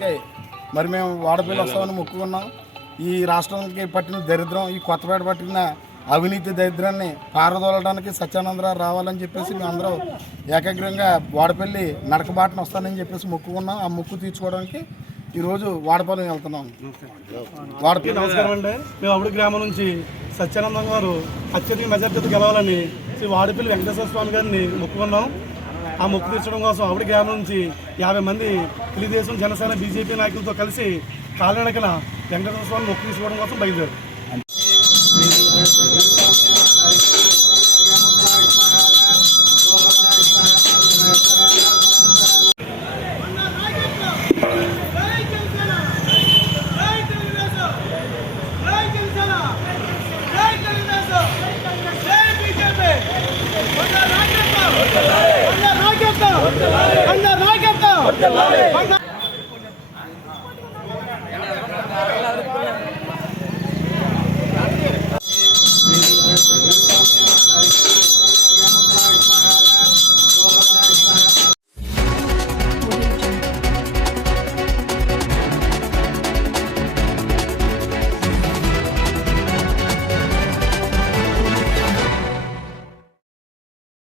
Okay. మరి మేము వాడపల్లి వస్తామని మొక్కుకున్నాం. ఈ రాష్ట్రానికి పట్టిన దరిద్రం ఈ కొత్తపేట పట్టిన అవినీతి దరిద్రాన్ని పారదోలడానికి సత్యానందరావు రావాలని చెప్పేసి మేము అందరూ ఏకాగ్రంగా వాడపల్లి నడకబాటన వస్తానని చెప్పేసి మొక్కుకున్నాం. ఆ మొక్కు తీర్చుకోవడానికి ఈరోజు వాడపల్లి వెళ్తున్నాం. వాడపల్లి. నమస్కారం అండి. మేము అప్పుడు గ్రామం నుంచి సత్యానందం గారు అత్యధిక మెజార్టీతో గెలవాలని శ్రీ వాడపల్లి వెంకటేశ్వర స్వామి గారిని మొక్కుకున్నాం. ఆ ముప్పు తీర్చడం కోసం అప్పుడు గ్రామం నుంచి యాభై మంది తెలుగుదేశం జనసేన బీజేపీ నాయకులతో కలిసి కాలినడకన వెంకటేశ్వర స్వామి మొక్కు తీసుకోవడం కోసం బయలుదేరు నాయకత్వం